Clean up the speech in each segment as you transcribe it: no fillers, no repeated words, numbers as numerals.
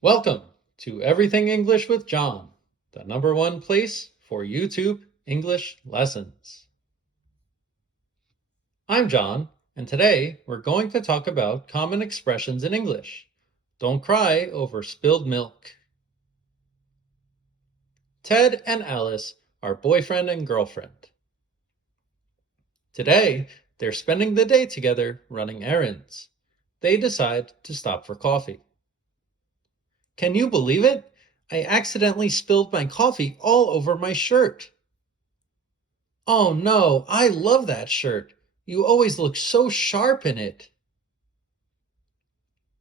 Welcome to Everything English with John, the #1 place for YouTube English lessons. I'm John, and today we're going to talk about common expressions in English. Don't cry over spilled milk. Ted and Alice are boyfriend and girlfriend. Today, they're spending the day together running errands. They decide to stop for coffee. Can you believe it? I accidentally spilled my coffee all over my shirt. Oh no, I love that shirt. You always look so sharp in it.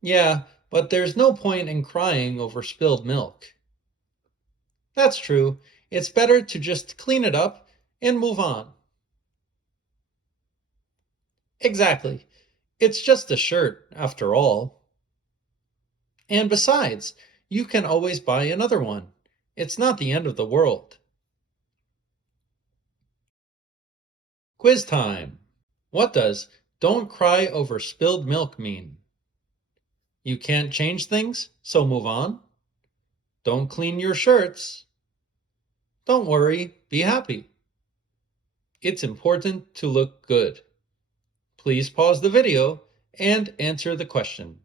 Yeah, but there's no point in crying over spilled milk. That's true. It's better to just clean it up and move on. Exactly. It's just a shirt, after all. And besides, you can always buy another one. It's not the end of the world. Quiz time. What does "don't cry over spilled milk" mean? You can't change things, so move on. Don't clean your shirts. Don't worry, be happy. It's important to look good. Please pause the video and answer the question.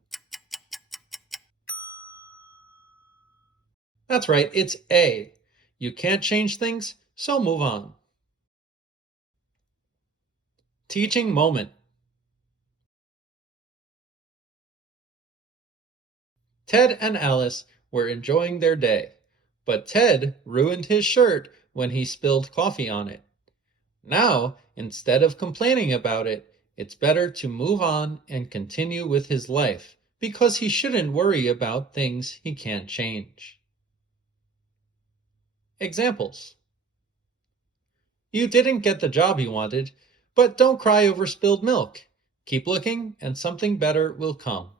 That's right, it's A. You can't change things, so move on. Teaching moment. Ted and Alice were enjoying their day, but Ted ruined his shirt when he spilled coffee on it. Now, instead of complaining about it, it's better to move on and continue with his life because he shouldn't worry about things he can't change. Examples. You didn't get the job you wanted, but don't cry over spilled milk. Keep looking and something better will come.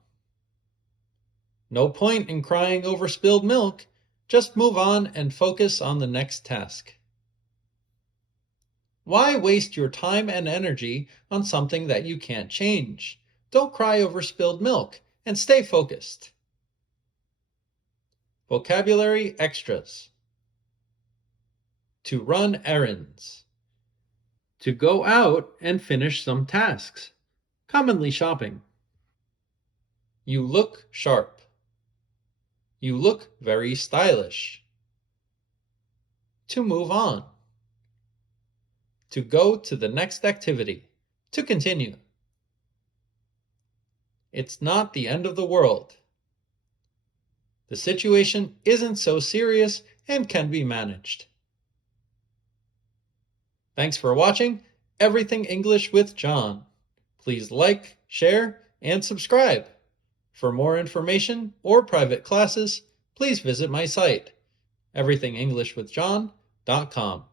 No point in crying over spilled milk. Just move on and focus on the next task. Why waste your time and energy on something that you can't change? Don't cry over spilled milk and stay focused. Vocabulary extras. To run errands. To go out and finish some tasks, commonly shopping. You look sharp. You look very stylish. To move on. To go to the next activity. To continue. It's not the end of the world. The situation isn't so serious and can be managed. Thanks for watching Everything English with John. Please like, share, and subscribe. For more information or private classes, please visit my site, everythingenglishwithjohn.com.